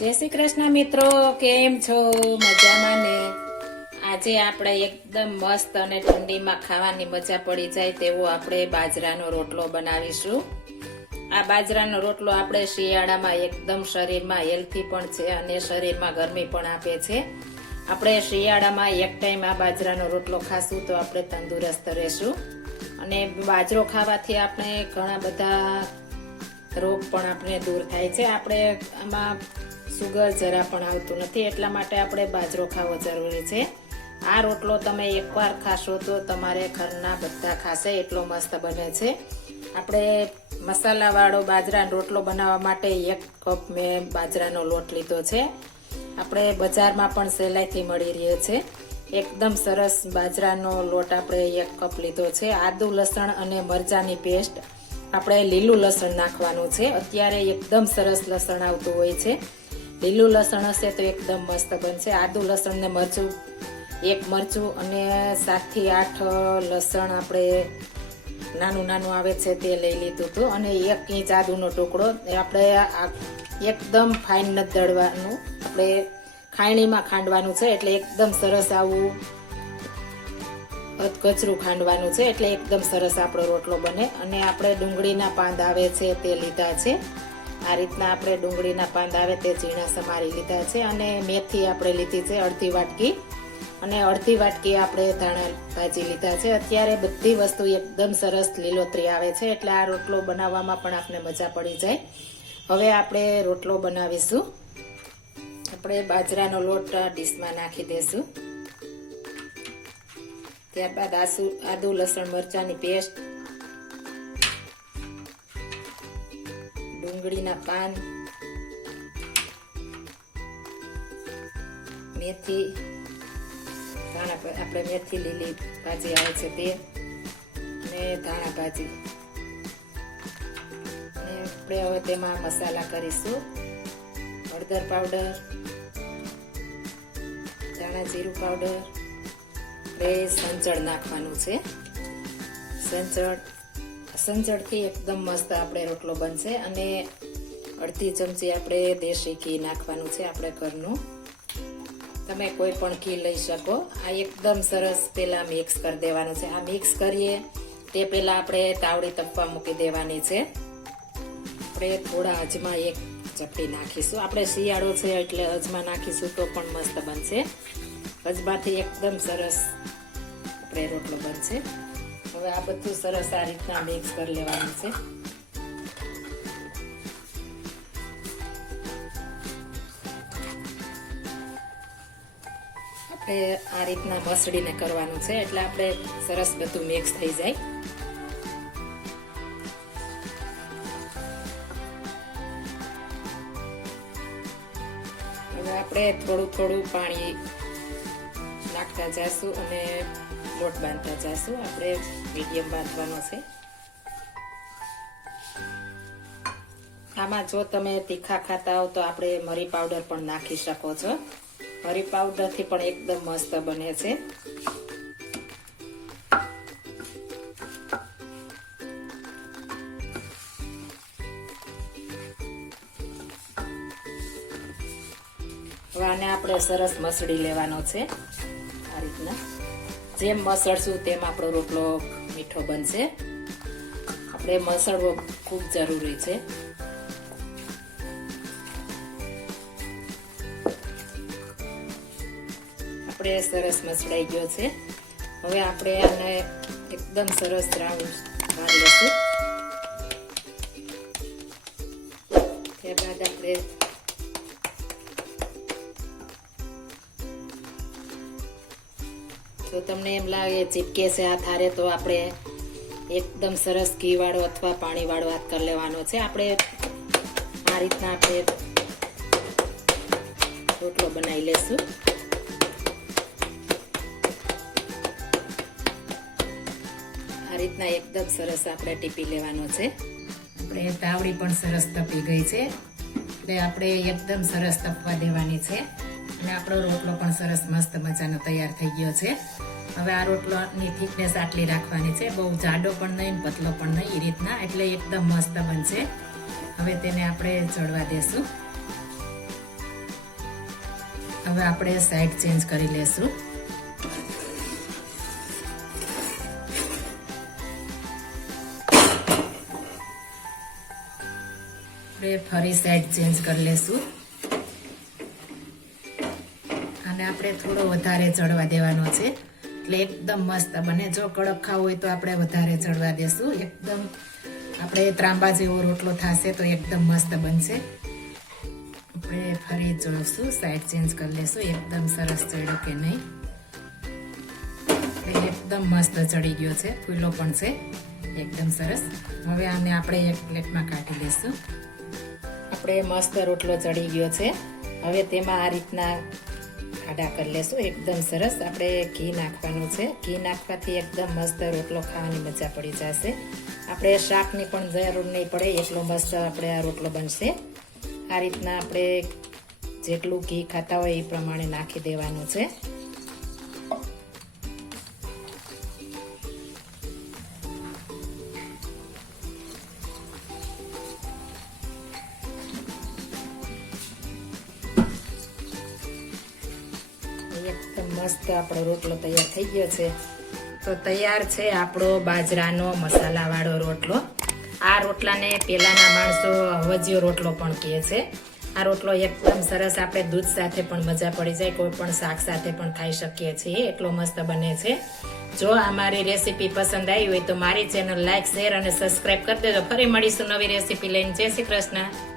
જય શ્રી કૃષ્ણ મિત્રો, કેમ છો? મજામાં ને? આજે આપણે એકદમ મસ્ત અને ઠંડીમાં ખાવાની મજા પડી જાય તેવો આપણે બાજરાનો રોટલો બનાવીશું. આ બાજરાનો રોટલો આપણે શિયાળામાં એકદમ શરીરમાં હેલ્થી પણ છે અને શરીરમાં ગરમી પણ આપે છે. આપણે શિયાળામાં એક ટાઈમ આ બાજરાનો રોટલો ખાશું તો આપણે તંદુરસ્ત રહેશું. અને બાજરો ખાવાથી આપણે ઘણા બધા રોગ પણ આપણે દૂર થાય છે. આપણે આમાં સુગર જરા પણ આવતું નથી, એટલા માટે આપણે બાજરો ખાવો જરૂરી છે. આ રોટલો તમે એકવાર ખાશો તો તમારે ઘરના બધા ખાશે, એટલો મસ્ત બને છે. આપણે મસાલાવાળો બાજરાનો રોટલો બનાવવા માટે એક કપ મેં બાજરાનો લોટ લીધો છે. આપણે બજારમાં પણ સહેલાઈથી મળી રહીએ છે. એકદમ સરસ બાજરાનો લોટ આપણે એક કપ લીધો છે. આદુ, લસણ અને મરચાંની પેસ્ટ આપણે લીલું લસણ નાખવાનું છે. અત્યારે એકદમ સરસ લસણ આવતું હોય છે. લીલું લસણ હશે તો એકદમ મસ્ત બનશે. આદુ લસણ ને મરચું, એક મરચું અને સાતથી આઠ લસણ આપણે નાનું નાનું આવે છે તે લઈ લીધું હતું. અને એક ઇંચ આદુનો ટુકડો. એ આપણે એકદમ ફાઇન નથી દળવાનું. આપણે ખાયણીમાં ખાંડવાનું છે એટલે એકદમ સરસ આવું કચરું ખાંડવાનું છે એટલે એકદમ સરસ આપણો રોટલો બને. અને આપણે ડુંગળીના પાંદ આવે છે તે લીધા છે. આ રીતના આપણે ડુંગળીના પાંદ આવે તે ઝીણા સમારી લીધા છે અને મેથી આપણે લીધી છે અડધી વાટકી. અને અડધી વાટકી આપણે ધાણા ભાજી લીધા છે. અત્યારે બધી વસ્તુ એકદમ સરસ લીલોતરી આવે છે, એટલે આ રોટલો બનાવવામાં પણ આપણે મજા પડી જાય. હવે આપણે રોટલો બનાવીશું. આપણે બાજરાનો લોટ ડીશમાં નાખી દઈશું ત્યારબાદ આસુ આદુ, લસણ, મરચાંની પેસ્ટ ડુંગળીના પાન, મેથી, ધાણા આપણે મેથી લીલી ભાજી આવે છે તે ને ધાણા ભાજી. અને આપણે હવે તેમાં મસાલા કરીશું. હળદર પાવડર, ધાણા જીરું પાવડર, આપણે સંચળ નાખવાનું છે. સંચળ સંચળથી એકદમ મસ્ત આપણે રોટલો બનશે અને અડધી ચમચી આપણે દેશી ઘી નાખવાનું છે આપણે ઘરનું. તમે કોઈ પણ ઘી લઈ શકો. આ એકદમ સરસ પેલા મિક્સ કરી દેવાનું છે. આ મિક્સ કરીએ તે પહેલાં આપણે તાવડી તપવા મૂકી દેવાની છે. આપણે થોડા અજમા એક ચપટી નાખીશું. આપણે શિયાળો છે એટલે અજમા નાખીશું તો પણ મસ્ત બનશે. અજમાથી એકદમ સરસ આપણે રોટલો બનશે. હવે આ બધું સરસ આ રીતના મિક્સ કરી લેવાનું છે. આપણે આ રીતના મસળીને કરવાનું છે, એટલે આપણે સરસ બધું મિક્સ થઈ જાય. હવે આપણે થોડું થોડું પાણી નાખતા જઈશું અને લોટ બાંધતા જઈશું આપણે મીડિયમ બાંધવાનો છે. આમાં જો તમે તીખા ખાતા હો તો આપણે મરી પાવડર પણ નાખી શકો છો. મરી પાવડરથી પણ એકદમ મસ્ત બને છે. હવે આને આપણે સરસ મસળી લેવાનો છે. આ રીતના. જેમ મસળશું તેમ આપણો રોટલો મીઠો બનશે. આપણે મસળવો ખૂબ જરૂરી છે. આપણે સરસ મસળાઈ ગયો છે. હવે આપણે આને એકદમ સરસ રાઉન્ડ મારી લઈશું. ત્યારબાદ આપણે જો તમને એમ લાગે ચીપકે છે હાથ હારે તો આપણે એકદમ સરસ ઘી વાળો અથવા પાણી વાળો હાથ કરી લેવાનો છે. આપણે આ રીતના આપણે રોટલો બનાવી લેશું. આ રીતના એકદમ સરસ આપણે ટીપી લેવાનો છે. આપણે તાવડી પણ સરસ તપી ગઈ છે. એટલે આપણે એકદમ સરસ તપવા દેવાની છે. અને આપણો રોટલો પણ સરસ મસ્ત મજાનો તૈયાર થઈ ગયો છે. હવે આ રોટલોની થિકનેસ આટલી રાખવાની છે. બહુ જાડો પણ નહીં, પતલો પણ નહીં, એ રીતના એટલે એકદમ મસ્ત બનશે. હવે તેને આપણે ચડવા દેશું. હવે આપણે સાઈડ ચેન્જ કરી લેશું. આપણે ફરી સાઈડ ચેન્જ કરી લેશું. અને આપણે થોડો વધારે ચડવા દેવાનો છે. એટલે એકદમ મસ્ત. બને જો કડક ખાવ હોય તો આપણે વધારે ચડવા દેશું. એકદમ આપણે ત્રાંબા જેવો રોટલો થશે તો એકદમ મસ્ત બનશે. આપણે ફરી જોઈશું સાઈડ ચેન્જ કરી લેશું. એકદમ સરસ ચડ્યો કે નહીં. એકદમ મસ્ત ચડી ગયો છે. ફૂલો પણ છે. એકદમ સરસ. હવે આને આપણે એક પ્લેટમાં કાઢી લઈશું આપણે મસ્ત રોટલો ચડી ગયો છે. હવે તેમાં આ રીતના ખાડા કરી લેશું. એકદમ સરસ. આપણે ઘી નાખવાનું છે. ઘી નાખવાથી એકદમ મસ્ત રોટલો ખાવાની મજા પડી જશે. આપણે શાકની પણ જરૂર નહીં પડે, એટલો મસ્ત આપણે આ રોટલો બનશે. આ રીતના આપણે જેટલું ઘી ખાતા હોય એ પ્રમાણે નાખી દેવાનું છે. મસ્ત આપણો રોટલો તૈયાર થઈ ગયો છે. તો તૈયાર છે આપણો બાજરાનો મસાલાવાળો રોટલો. આ રોટલાને પહેલાંના માણસો હવજીયો રોટલો પણ કહે છે. આ રોટલો એકદમ સરસ આપણે દૂધ સાથે પણ મજા પડી જાય, કોઈ પણ શાક સાથે પણ ખાઈ શકીએ છીએ. એટલો મસ્ત બને છે. જો આ મારી રેસીપી પસંદ આવી હોય તો મારી ચેનલ લાઇક શેર અને સબસ્ક્રાઈબ કરી દેજો. ફરી મળીશું નવી રેસીપી લઈને. જય શ્રી કૃષ્ણ.